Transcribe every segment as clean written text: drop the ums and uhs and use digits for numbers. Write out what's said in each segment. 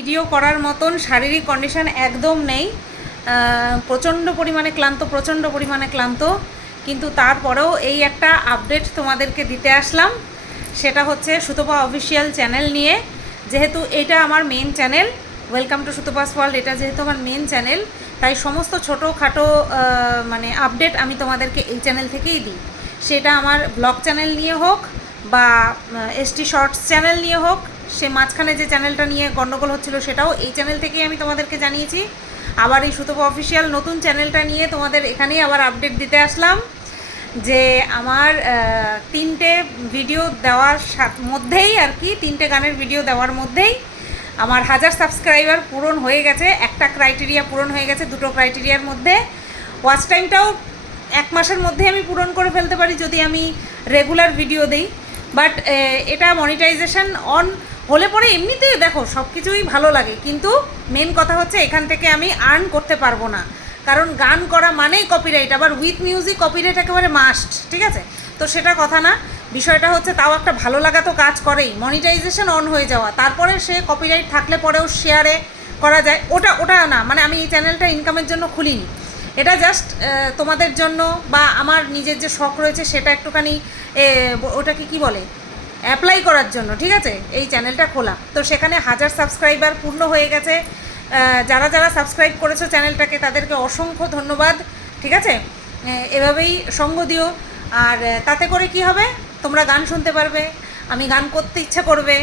Video করার মতন শারীরিক কন্ডিশন একদম নেই, প্রচণ্ড পরিমাণে ক্লান্ত, কিন্তু তারপরেও এই একটা আপডেট তোমাদেরকে দিতে আসলাম। সেটা হচ্ছে সুতপা অফিসিয়াল চ্যানেল নিয়ে। যেহেতু এটা আমার main channel, welcome to Sutapa's world, এটা যেহেতু আমার মেন চ্যানেল, তাই সমস্ত ছোটোখাটো মানে আপডেট আমি তোমাদেরকে এই চ্যানেল থেকেই দিই। সেটা আমার ব্লগ চ্যানেল নিয়ে হোক বা এসটি শর্টস চ্যানেল নিয়ে হোক, সে মাঝখানে যে চ্যানেলটা নিয়ে গণ্ডগোল হচ্ছিল সেটাও এই চ্যানেল থেকেই আমি তোমাদেরকে জানিয়েছি। আবার এই সুতপা অফিসিয়াল নতুন চ্যানেলটা নিয়ে তোমাদের এখানেই আবার আপডেট দিতে আসলাম যে আমার 3টে ভিডিও দেওয়ার মধ্যেই আর কি, 3টে গানের ভিডিও দেওয়ার মধ্যেই আমার 1000 সাবস্ক্রাইবার পূরণ হয়ে গেছে। একটা ক্রাইটেরিয়া পূরণ হয়ে গেছে, 2টো ক্রাইটেরিয়ার মধ্যে। ওয়াচ টাইমটাও 1 মাসের মধ্যে আমি পূরণ করে ফেলতে পারি যদি আমি রেগুলার ভিডিও দিই। বাট এটা মনিটাইজেশন অন হলে পরে এমনিতেই দেখো সব কিছুই ভালো লাগে, কিন্তু মেন কথা হচ্ছে এখান থেকে আমি আর্ন করতে পারবো না, কারণ গান করা মানেই কপিরাইট, আবার উইথ মিউজিক কপিরাইট একেবারে মাস্ট, ঠিক আছে? তো সেটা কথা না, বিষয়টা হচ্ছে তাও একটা ভালো লাগা তো কাজ করেই, মনিটাইজেশন অন হয়ে যাওয়া, তারপরে সে কপিরাইট থাকলে পরেও শেয়ারে করা যায়, ওটা না। মানে আমি এই চ্যানেলটা ইনকামের জন্য খুলিনি, এটা জাস্ট তোমাদের জন্য বা আমার নিজের যে শখ রয়েছে সেটা একটুখানি ওটাকে কি বলে অ্যাপ্লাই করার জন্য, ঠিক আছে, এই চ্যানেলটা খোলা। তো সেখানে 1000 সাবস্ক্রাইবার পূর্ণ হয়ে গেছে। যারা যারা সাবস্ক্রাইব করেছো চ্যানেলটাকে তাদেরকে অসংখ্য ধন্যবাদ, ঠিক আছে? এভাবেই সঙ্গ দিও, আর তাতে করে কি হবে, তোমরা গান শুনতে পারবে, আমি গান করতে ইচ্ছা করবে।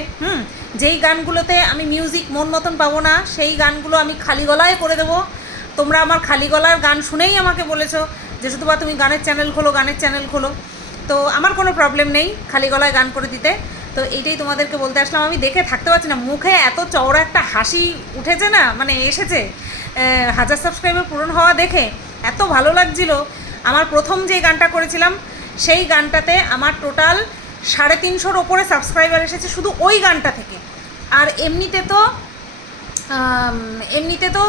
যেই গানগুলোতে আমি মিউজিক মন মতন পাবো না সেই গানগুলো আমি খালি গলায় করে দেবো। তোমরা আমার খালি গলার গান শুনেই আমাকে বলেছো যে শুধু তুমি গানের চ্যানেল খোলো, তো আমার কোনো প্রবলেম নেই খালি গলায় গান করে দিতে। তো এইটাই তোমাদেরকে বলতে আসলাম। আমি দেখে থাকতে পারছি না, মুখে এত চওড়া একটা হাসি উঠেছে না, মানে এসেছে 1000 সাবস্ক্রাইবার পূরণ হওয়া দেখে এত ভালো লাগছিল। আমার প্রথম যে গানটা করেছিলাম সেই গানটাতে আমার টোটাল 350-ওর ওপরে সাবস্ক্রাইবার এসেছে শুধু ওই গানটা থেকে। আর এমনিতে তো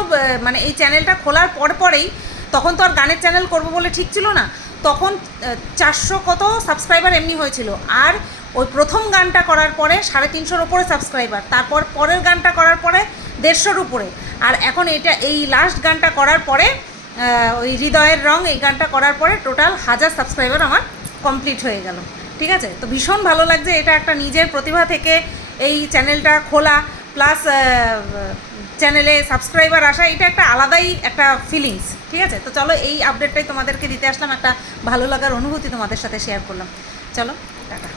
মানে এই চ্যানেলটা খোলার পরেই, তখন তো আর গানের চ্যানেল করবো বলে ঠিক ছিল না, তখন 400 কত সাবস্ক্রাইবার এমনি হয়েছিল। আর ওই প্রথম গানটা করার পরে 350-ওর ওপরে সাবস্ক্রাইবার, তারপর পরের গানটা করার পরে 150-ওর উপরে, আর এখন এই লাস্ট গানটা করার পরে ওই হৃদয়ের রং এই গানটা করার পরে টোটাল 1000 সাবস্ক্রাইবার আমার কমপ্লিট হয়ে গেল, ঠিক আছে? তো ভীষণ ভালো লাগছে, এটা একটা নিজের প্রতিভা থেকে এই চ্যানেলটা খোলা প্লাস চ্যানেলে সাবস্ক্রাইবার আসা, এটা একটা আলাদাই একটা ফিলিংস, ঠিক আছে? তো চলো এই আপডেটটাই তোমাদেরকে দিতে আসলাম, একটা ভালো লাগার অনুভূতি তোমাদের সাথে শেয়ার করলাম। চলো টাটা।